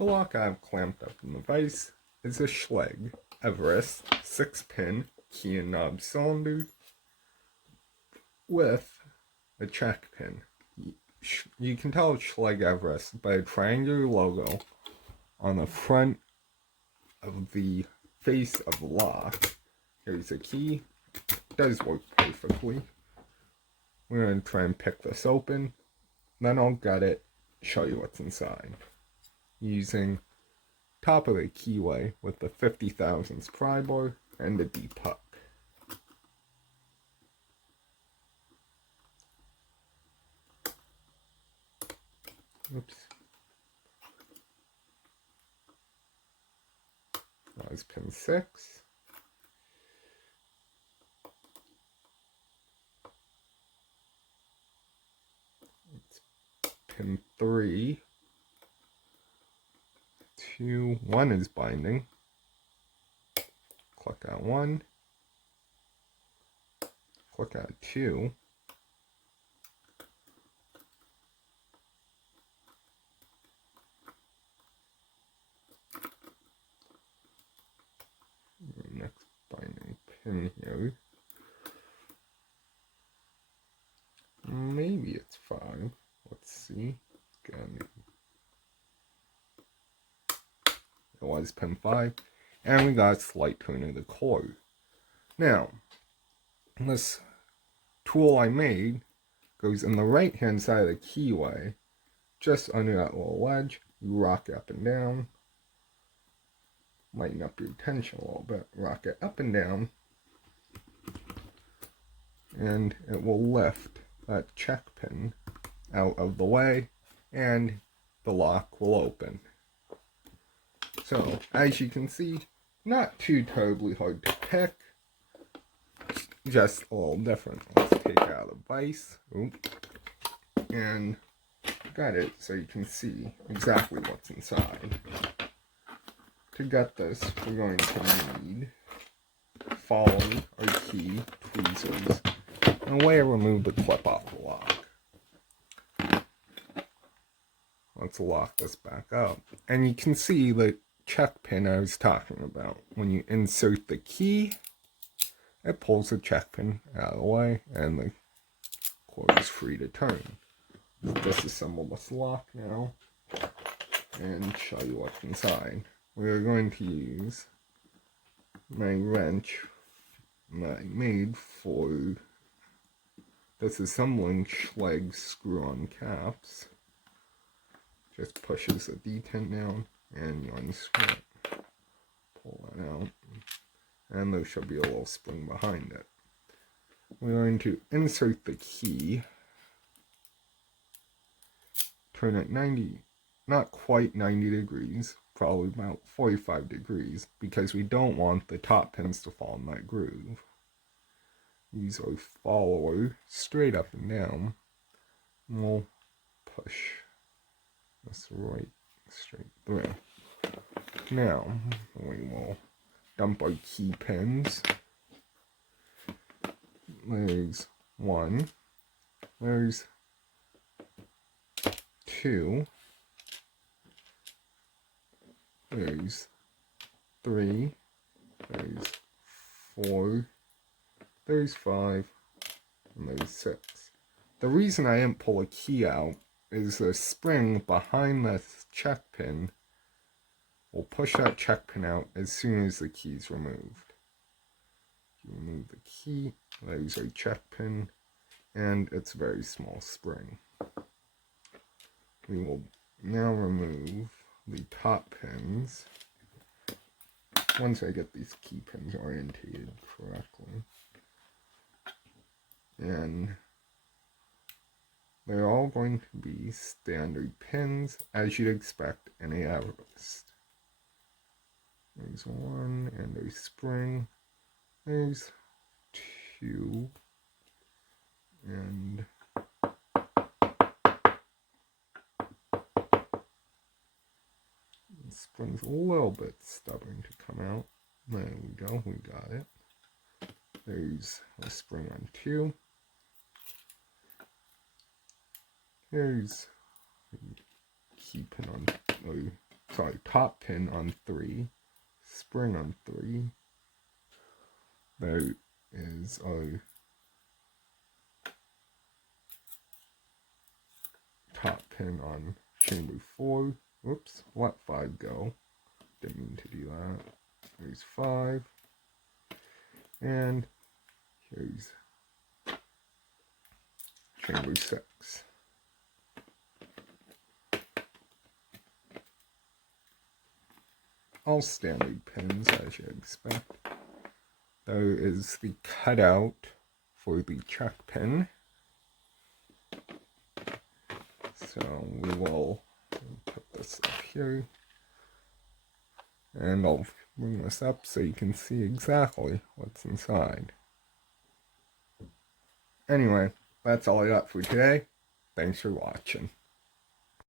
The lock I have clamped up in the vise is a Schlage Everest 6-pin key and knob cylinder with a check pin. You can tell it's Schlage Everest by a triangular logo on the front of the face of the lock. Here's a key. It does work perfectly. We're going to try and pick this open. Then I'll gut it, show you what's inside. Using top of the keyway with the 50 thousandths pry bar and the deep hook. Oops. That was pin 6. It's pin 3. 2, 1 is binding. Click out 1. Click out 2. Next binding pin here. Maybe it's 5. Let's see. Again. It was pin 5. And we got a slight turn of the cord. Now, this tool I made goes in the right hand side of the keyway, just under that little ledge. You rock it up and down. Lighten up your tension a little bit. Rock it up and down. And it will lift that check pin out of the way, and the lock will open. So, as you can see, not too terribly hard to pick, just a little different. Let's take out a vise, and got it so you can see exactly what's inside. To get this, we're going to need following our key, tweezers, and a way to remove the clip off the lock. Let's lock this back up. And you can see the check pin I was talking about. When you insert the key, it pulls the check pin out of the way, and the cord is free to turn. We'll disassemble this lock now and show you what's inside. We're going to use my wrench that I made for disassembling Schlage screw-on caps. Just pushes the detent down and you unscrew it. Pull that out. And there should be a little spring behind it. We're going to insert the key. Turn it 90, not quite 90 degrees, probably about 45 degrees, because we don't want the top pins to fall in that groove. Use our follower straight up and down, and we'll push this right straight through. Now, we will dump our key pins. There's 1, there's 2, there's 3, there's 4, there's 5, and there's 6. The reason I didn't pull a key out is the spring behind the check pin will push that check pin out as soon as the key is removed. You remove the key, there's a check pin, and it's a very small spring. We will now remove the top pins once I get these key pins orientated correctly. And they're all going to be standard pins, as you'd expect in a Everest. There's 1, and there's spring. There's 2, and the spring's a little bit stubborn to come out. There we go, we got it. There's a spring on 2. Here's the key pin on, or sorry, top pin on 3, spring on 3. There is our top pin on chamber 4. Whoops, let 5 go. Didn't mean to do that. There's 5. And here's chamber 6. All standard pins, as you'd expect. There is the cutout for the check pin. So we will put this up here. And I'll bring this up so you can see exactly what's inside. Anyway, that's all I got for today. Thanks for watching.